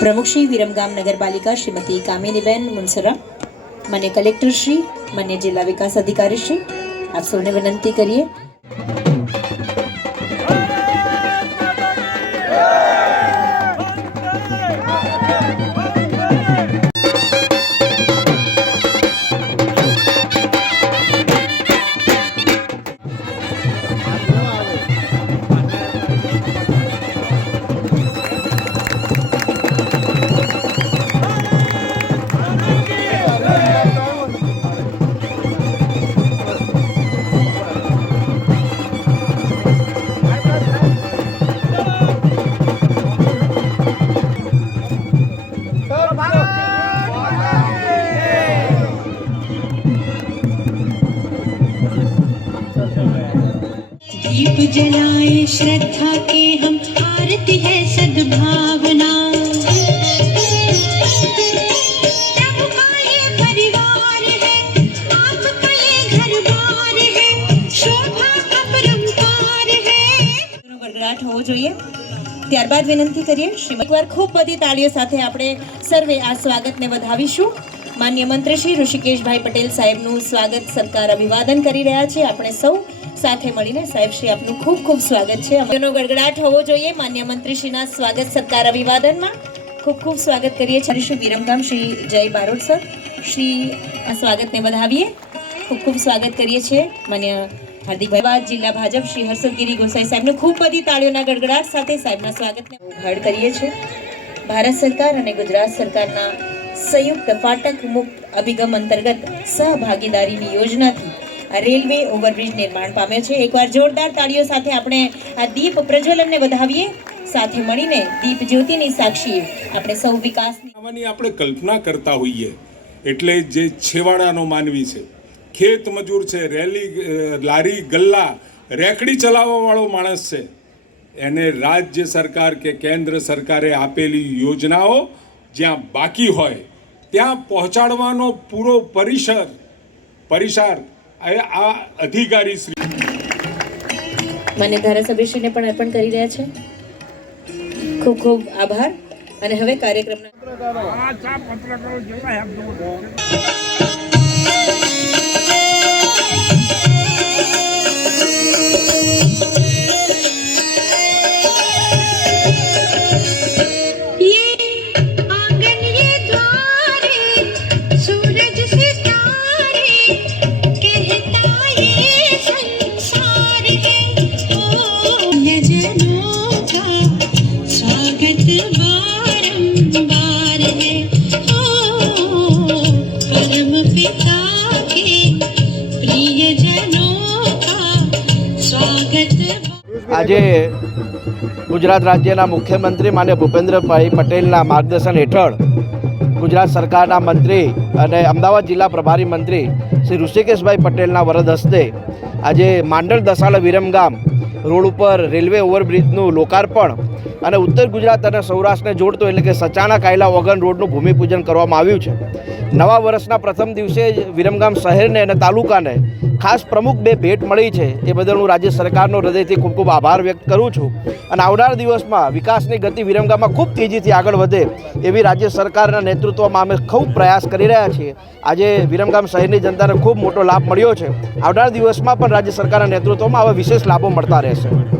પ્રમુખ શ્રી વિરમગામ નગરપાલિકા શ્રીમતી કામિનીબેન મુનસરા મને કલેક્ટર શ્રી, માન્ય જિલ્લા વિકાસ અધિકારી શ્રી, આપ સૌને વિનંતી કરીએ जलाए श्रद्धा के हम आरती है सद्भावना सबका ये परिवार है आपका ये घर बार है शोभा अपरंपार है નો ગડગડાટ હોવો જોઈએ ત્યારબાદ વિનંતી કરીએ શ્રી એકવાર ખૂબ બધી તાળીઓ સાથે આપણે સર્વે આ સ્વાગતને વધાવીશું માન્ય મંત્રી શ્રી ઋષિકેશભાઈ પટેલ સાહેબનું સ્વાગત સત્કાર અભિવાદન કરી રહ્યા છે આપણે સૌ સાથે મળીને સાહેબ શ્રી આપનું ખૂબ ખૂબ સ્વાગત છે. નો ગડગડાટ હોવો જોઈએ. માન્ય મંત્રીશ્રીના સ્વાગત સત્કાર અભિવાદનમાં ખૂબ ખૂબ સ્વાગત કરીએ છીએ. શ્રી વિરમગામ શ્રી જય બારોટ સર. શ્રી સ્વાગતને વધાવીએ. ખૂબ ખૂબ સ્વાગત કરીએ છીએ. માન્ય હાર્દિકભાઈ બાદ જિલ્લા ભાજપ શ્રી હર્ષદગીરી ગોસાઈ સાહેબનું ખૂબ બધી તાળીઓના ગડગડાટ સાથે સાહેબના સ્વાગતને ઉઘાડ કરીએ છીએ. ભારત સરકાર અને ગુજરાત સરકારના સંયુક્ત ફાટક મુક્ત અભિગમ અંતર્ગત સહભાગીદારીની યોજનાથી રેલવે ઓવરબ્રિજ નિર્માણ પામ્યો છે. એકવાર જોરદાર તાળીઓ સાથે આપણે આ દીપ પ્રજ્વલનને વધાવીએ, સાથે મળીને દીપ જ્યોતિની સાક્ષી આપણે સૌ આવાની આપણે કલ્પના કરતા હોઈએ. એટલે જે છેવાડાનો માનવી છે, ખેત મજૂર છે, રેલી લારી, ગલ્લા, રેકડી ચલાવવા વાળો માણસ છે, એને રાજ્ય સરકાર કે કેન્દ્ર સરકારે આપેલી યોજનાઓ જ્યાં બાકી હોય, ત્યાં પહોંચાડવાનો પૂરો પરિસર પરિસર આ આ અધિકારી શ્રી મને ધારાસભ્યશ્રીને પણ અર્પણ કરી રહ્યા છે. ખૂબ ખૂબ આભાર. અને હવે કાર્યક્રમના ये આજે ગુજરાત રાજ્યના મુખ્યમંત્રી માન્ય ભૂપેન્દ્રભાઈ પટેલના માર્ગદર્શન હેઠળ ગુજરાત સરકારના મંત્રી અને અમદાવાદ જિલ્લા પ્રભારી મંત્રી શ્રી ઋષિકેશભાઈ પટેલના વરદ હસ્તે આજે માંડળ દસાળ વિરમગામ રોડ ઉપર રેલવે ઓવરબ્રિજનું લોકાર્પણ અને ઉત્તર ગુજરાત અને સૌરાષ્ટ્રને જોડતો એટલે કે સચાણા કાયલા વગન રોડનું ભૂમિપૂજન કરવામાં આવ્યું છે. નવા વર્ષના પ્રથમ દિવસે વિરમગામ શહેરને અને તાલુકાને ખાસ પ્રમુખ બે ભેટ મળી છે. એ બદલ હું રાજ્ય સરકારનો હૃદયથી ખૂબ ખૂબ આભાર વ્યક્ત કરું છું. અને આવનાર દિવસમાં વિકાસની ગતિ વિરમગામમાં ખૂબ તેજીથી આગળ વધે એવી રાજ્ય સરકારના નેતૃત્વમાં અમે ખૂબ પ્રયાસ કરી રહ્યા છીએ. આજે વિરમગામ શહેરની જનતાને ખૂબ મોટો લાભ મળ્યો છે. આવનાર દિવસમાં પણ રાજ્ય સરકારના નેતૃત્વમાં આવા વિશેષ લાભો મળતા રહેશે.